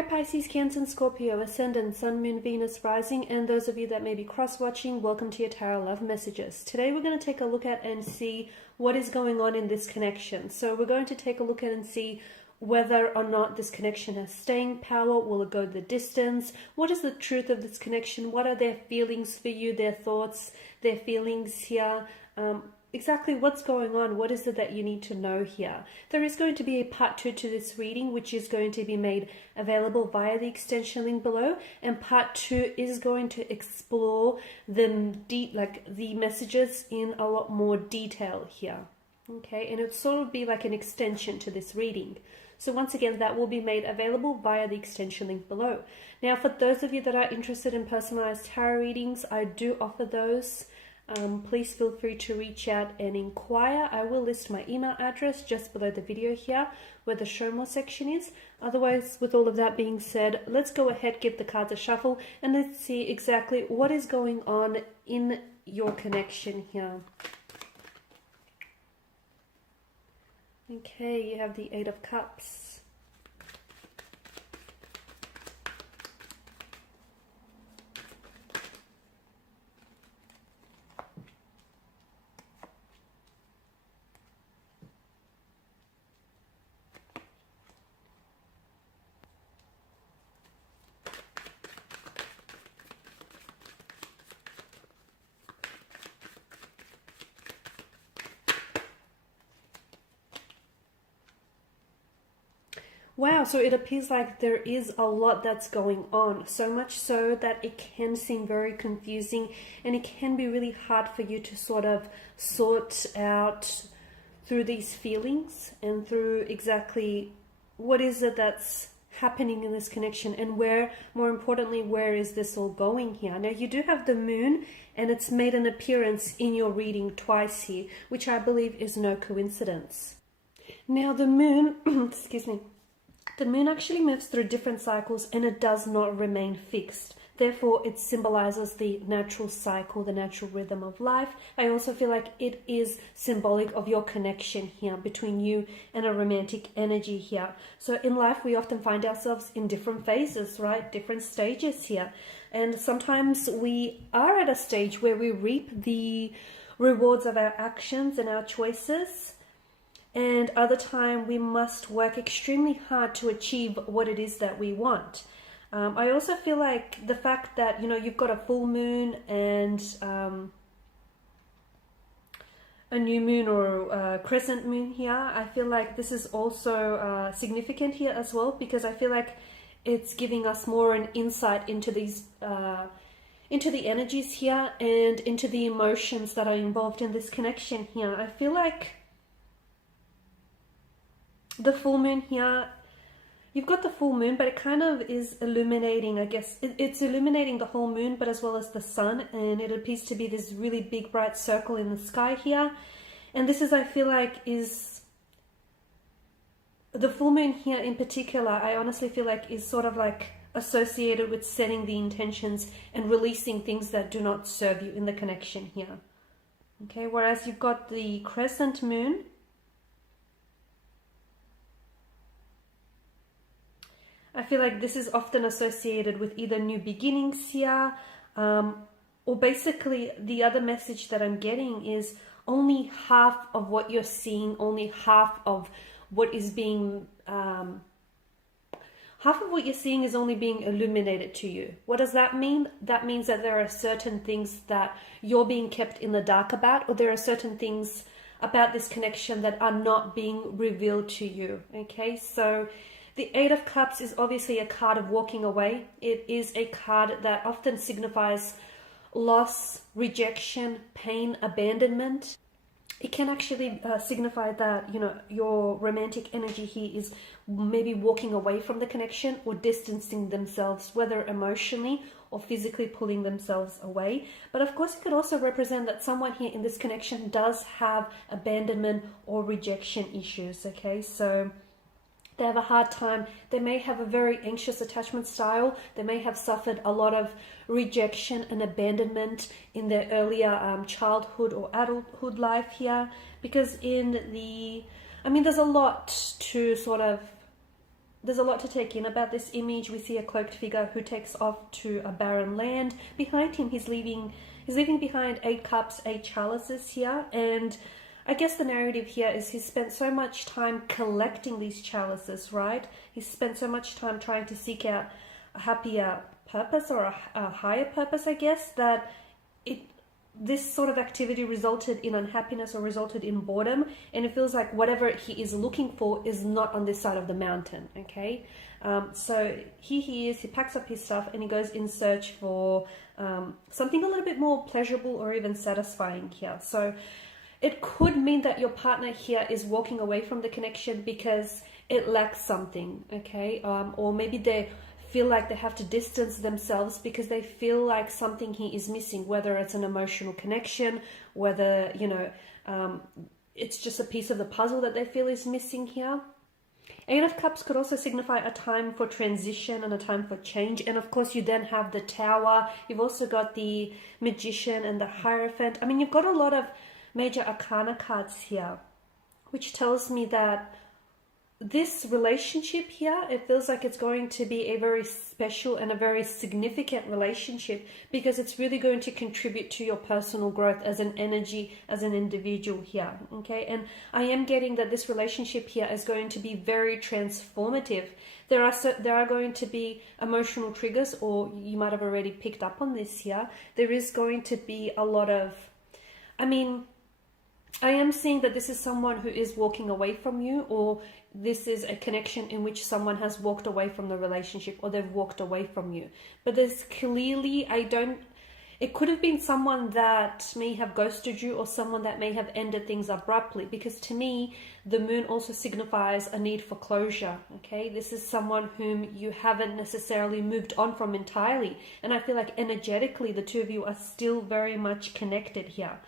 Hi Pisces, Cancer and Scorpio, Ascendant, Sun, Moon, Venus, Rising, and those of you that may be cross-watching, welcome to your Tarot Love Messages. Today we're going to take a look at and see what is going on in this connection. So we're going to take a look at and see whether or not this connection has staying power. Will it go the distance? What is the truth of this connection? What are their feelings for you, their thoughts, their feelings here? Exactly what's going on. What is it that you need to know here? There is going to be a part 2 to this reading, which is going to be made available via the extension link below, and part 2 is going to explore the messages in a lot more detail here. Okay, and it'll sort of be like an extension to this reading. So once again, that will be made available via the extension link below. Now, for those of you that are interested in personalized tarot readings, I do offer those. Please feel free to reach out and inquire. I will list my email address just below the video here where the show more section is. Otherwise, with all of that being said, let's go ahead, give the cards a shuffle, and let's see exactly what is going on in your connection here. Okay, you have the Eight of Cups. Wow, so it appears like there is a lot that's going on, so much so that it can seem very confusing and it can be really hard for you to sort of sort out through these feelings and through exactly what is it that's happening in this connection and where, more importantly, where is this all going here. Now, you do have the moon and it's made an appearance in your reading twice here, which I believe is no coincidence. Now, the moon, excuse me, the moon actually moves through different cycles and it does not remain fixed. Therefore, it symbolizes the natural cycle, the natural rhythm of life. I also feel like it is symbolic of your connection here between you and a romantic energy here. So in life, we often find ourselves in different phases, right? Different stages here. And sometimes we are at a stage where we reap the rewards of our actions and our choices. And other time we must work extremely hard to achieve what it is that we want. I also feel like the fact that, you know, you've got a full moon and a new moon or a crescent moon here, I feel like this is also significant here as well, because I feel like it's giving us more an insight into these into the energies here and into the emotions that are involved in this connection here. I feel like the full moon here, you've got the full moon, but it kind of is illuminating, I guess. It's illuminating the whole moon, but as well as the sun. And it appears to be this really big, bright circle in the sky here. And this is, I feel like, is the full moon here in particular, I honestly feel like is sort of like associated with setting the intentions and releasing things that do not serve you in the connection here. Okay, whereas you've got the crescent moon, I feel like this is often associated with either new beginnings here, or basically the other message that I'm getting is only half of what you're seeing, only half of what is being, half of what you're seeing is only being illuminated to you. What does that mean? That means that there are certain things that you're being kept in the dark about, or there are certain things about this connection that are not being revealed to you. Okay, so the Eight of Cups is obviously a card of walking away. It is a card that often signifies loss, rejection, pain, abandonment. It can actually signify that, you know, your romantic energy here is maybe walking away from the connection or distancing themselves, whether emotionally or physically pulling themselves away. But of course, it could also represent that someone here in this connection does have abandonment or rejection issues, okay? So they have a hard time. They may have a very anxious attachment style. They may have suffered a lot of rejection and abandonment in their earlier childhood or adulthood life here. Because in the, I mean, there's a lot to sort of there's a lot to take in about this image. We see a cloaked figure who takes off to a barren land. Behind him, he's leaving behind 8 cups, 8 chalices here. And I guess the narrative here is he's spent so much time collecting these chalices, right? He's spent so much time trying to seek out a happier purpose, or a higher purpose, I guess, that this sort of activity resulted in unhappiness or resulted in boredom, and it feels like whatever he is looking for is not on this side of the mountain, okay? So here he is, he packs up his stuff and he goes in search for something a little bit more pleasurable or even satisfying here. So it could mean that your partner here is walking away from the connection because it lacks something, okay? Or maybe they feel like they have to distance themselves because they feel like something he is missing, whether it's an emotional connection, whether, you know, it's just a piece of the puzzle that they feel is missing here. 8 of Cups could also signify a time for transition and a time for change. And of course, you then have the Tower. You've also got the Magician and the Hierophant. I mean, you've got a lot of major arcana cards here, which tells me that this relationship here, it feels like it's going to be a very special and a very significant relationship, because it's really going to contribute to your personal growth as an energy, as an individual here, okay? And I am getting that this relationship here is going to be very transformative. There are going to be emotional triggers, or you might have already picked up on this here. There is going to be a lot of, I mean, I am seeing that this is someone who is walking away from you, or this is a connection in which someone has walked away from the relationship, or they've walked away from you. But there's clearly, it could have been someone that may have ghosted you, or someone that may have ended things abruptly, because to me, the moon also signifies a need for closure, okay? This is someone whom you haven't necessarily moved on from entirely. And I feel like energetically, the two of you are still very much connected here.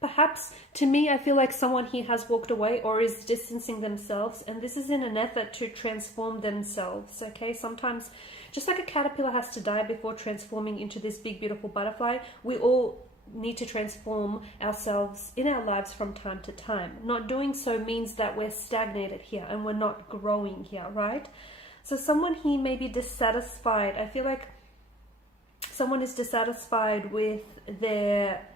Perhaps, to me, I feel like someone here has walked away or is distancing themselves, and this is in an effort to transform themselves, okay? Sometimes, just like a caterpillar has to die before transforming into this big, beautiful butterfly, we all need to transform ourselves in our lives from time to time. Not doing so means that we're stagnated here and we're not growing here, right? So someone here may be dissatisfied. I feel like someone is dissatisfied with their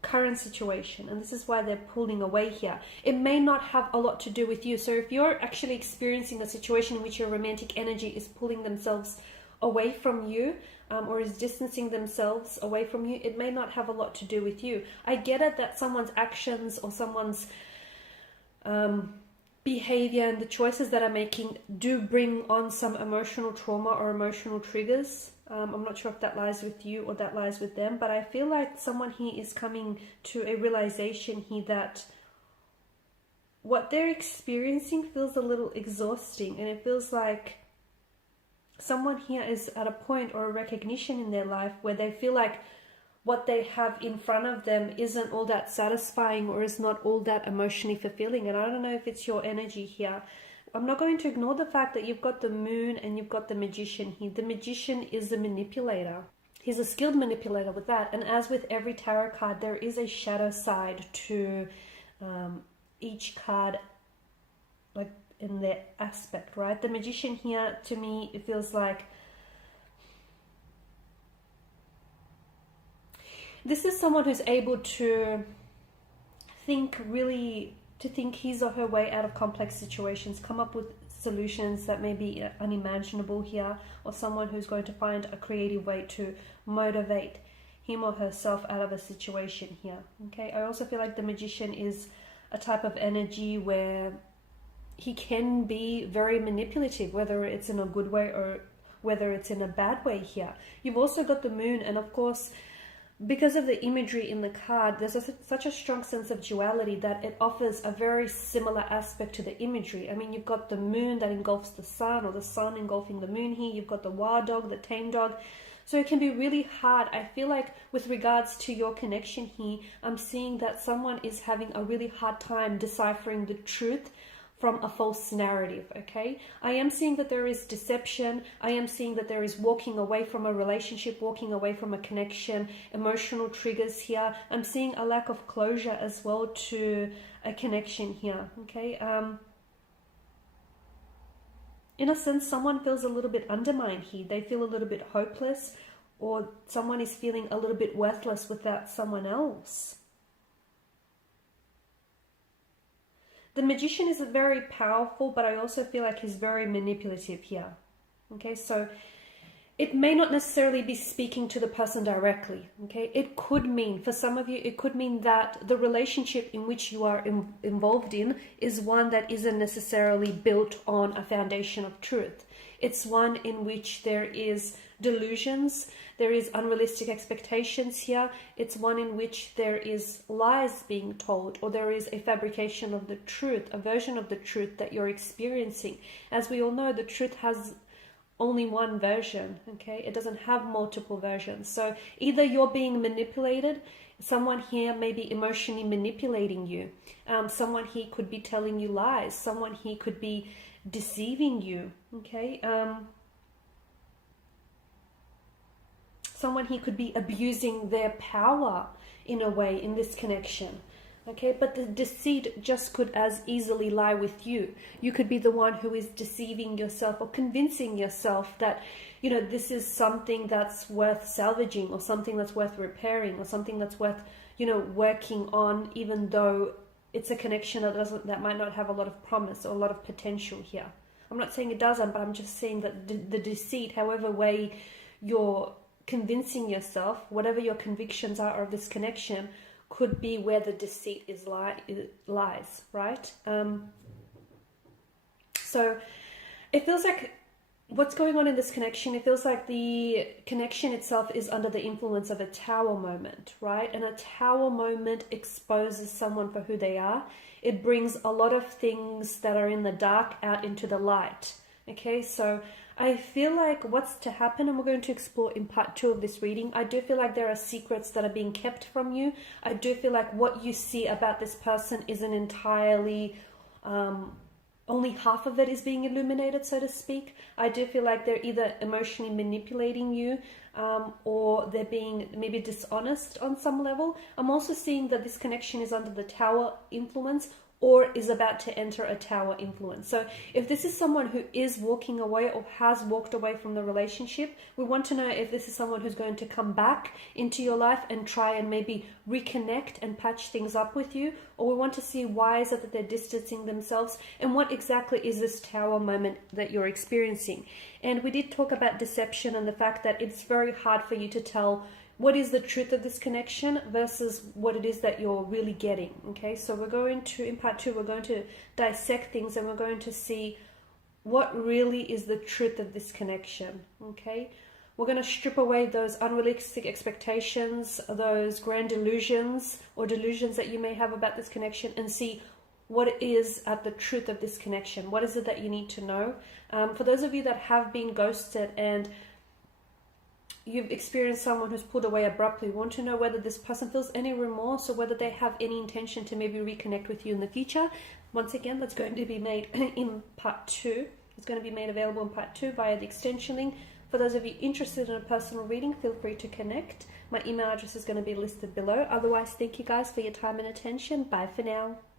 current situation, and this is why they're pulling away here. It may not have a lot to do with you. So if you're actually experiencing a situation in which your romantic energy is pulling themselves away from you, or is distancing themselves away from you, it may not have a lot to do with you. I get it that someone's actions or someone's behavior and the choices that are making do bring on some emotional trauma or emotional triggers. I'm not sure if that lies with you or that lies with them, but I feel like someone here is coming to a realization here that what they're experiencing feels a little exhausting, and it feels like someone here is at a point or a recognition in their life where they feel like what they have in front of them isn't all that satisfying or is not all that emotionally fulfilling. And I don't know if it's your energy here. I'm not going to ignore the fact that you've got the moon and you've got the magician here. The magician is a manipulator. He's a skilled manipulator with that. And as with every tarot card, there is a shadow side to each card, like in their aspect, right? The magician here, to me, it feels like this is someone who's able to think his or her way out of complex situations, come up with solutions that may be unimaginable here, or someone who's going to find a creative way to motivate him or herself out of a situation here, okay? I also feel like the magician is a type of energy where he can be very manipulative, whether it's in a good way or whether it's in a bad way here. You've also got the moon, and of course, because of the imagery in the card, there's such a strong sense of duality that it offers a very similar aspect to the imagery. I mean, you've got the moon that engulfs the sun, or the sun engulfing the moon here. You've got the wild dog, the tame dog. So it can be really hard. I feel like with regards to your connection here, I'm seeing that someone is having a really hard time deciphering the truth from a false narrative, okay? I am seeing that there is deception. I am seeing that there is walking away from a relationship, walking away from a connection, emotional triggers here. I'm seeing a lack of closure as well to a connection here, okay? in a sense, someone feels a little bit undermined here. They feel a little bit hopeless, or someone is feeling a little bit worthless without someone else. The Magician is very powerful, but I also feel like he's very manipulative here. Okay, so it may not necessarily be speaking to the person directly. Okay, it could mean, for some of you, it could mean that the relationship in which you are involved in is one that isn't necessarily built on a foundation of truth. It's one in which there is delusions, there is unrealistic expectations here. It's one in which there is lies being told, or there is a fabrication of the truth, a version of the truth that you're experiencing. As we all know, the truth has only one version, okay? It doesn't have multiple versions. So either you're being manipulated, someone here may be emotionally manipulating you. Someone here could be telling you lies. Someone here could be deceiving you, okay? Someone here could be abusing their power in a way in this connection. Okay, but the deceit just could as easily lie with you. You could be the one who is deceiving yourself or convincing yourself that, you know, this is something that's worth salvaging, or something that's worth repairing, or something that's worth, you know, working on, even though it's a connection that might not have a lot of promise or a lot of potential here. I'm not saying it doesn't, but I'm just saying that the deceit, however way you're convincing yourself, whatever your convictions are of this connection, could be where the deceit lies, right? So it feels like what's going on in this connection, it feels like the connection itself is under the influence of a tower moment, right? And a tower moment exposes someone for who they are. It brings a lot of things that are in the dark out into the light, okay? So I feel like what's to happen, and we're going to explore in part 2 of this reading, I do feel like there are secrets that are being kept from you. I do feel like what you see about this person isn't entirely, only half of it is being illuminated, so to speak. I do feel like they're either emotionally manipulating you, or they're being maybe dishonest on some level. I'm also seeing that this connection is under the tower influence, or is about to enter a tower influence. So if this is someone who is walking away or has walked away from the relationship, we want to know if this is someone who's going to come back into your life and try and maybe reconnect and patch things up with you, or we want to see why is it that they're distancing themselves, and what exactly is this tower moment that you're experiencing. And we did talk about deception and the fact that it's very hard for you to tell what is the truth of this connection versus what it is that you're really getting, okay? So we're going to, in part 2, we're going to dissect things, and we're going to see what really is the truth of this connection, okay? We're going to strip away those unrealistic expectations, those grand delusions or delusions that you may have about this connection, and see what is at the truth of this connection. What is it that you need to know? For those of you that have been ghosted and you've experienced someone who's pulled away abruptly, want to know whether this person feels any remorse or whether they have any intention to maybe reconnect with you in the future. Once again, that's going to be made in part 2. It's going to be made available in part 2 via the extension link. For those of you interested in a personal reading, feel free to connect. My email address is going to be listed below. Otherwise, thank you guys for your time and attention. Bye for now.